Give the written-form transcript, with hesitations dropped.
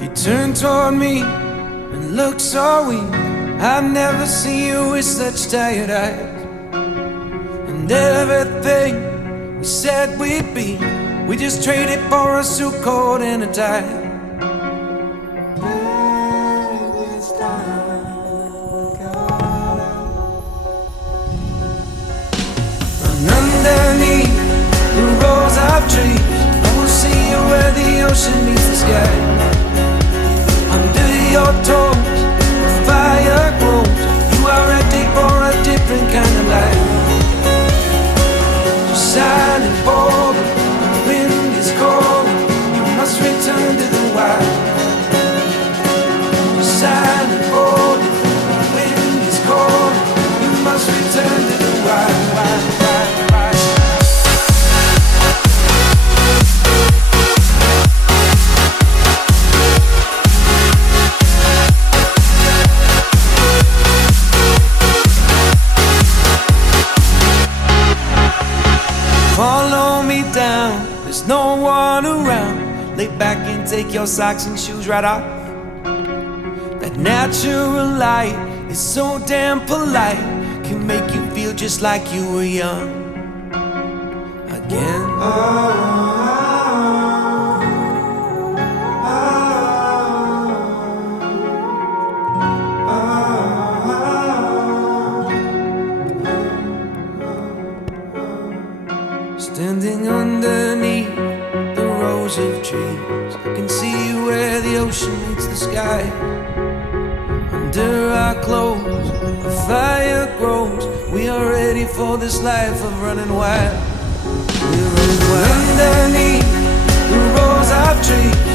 You turned toward me and looked so weak. I've never seen you with such tired eyes. And everything we said we'd be, we just traded for a suit coat and a tie. Underneath the rows of trees, I will see you where the ocean meets the sky. Under your toes, the fire grows. You are ready for a different kind of life. You're silent, bold, the wind is cold. You must return to the wild. You're silent, bold, the wind is cold. You must return to the wild, wild, wild. Follow me down, there's no one around. Lay back and take your socks and shoes right off. That natural light is so damn polite, can make you feel just like you were young again. Standing underneath the rows of trees, I can see where the ocean meets the sky. Under our clothes, a fire grows. We are ready for this life of running wild. We're running wild. Underneath the rows of trees,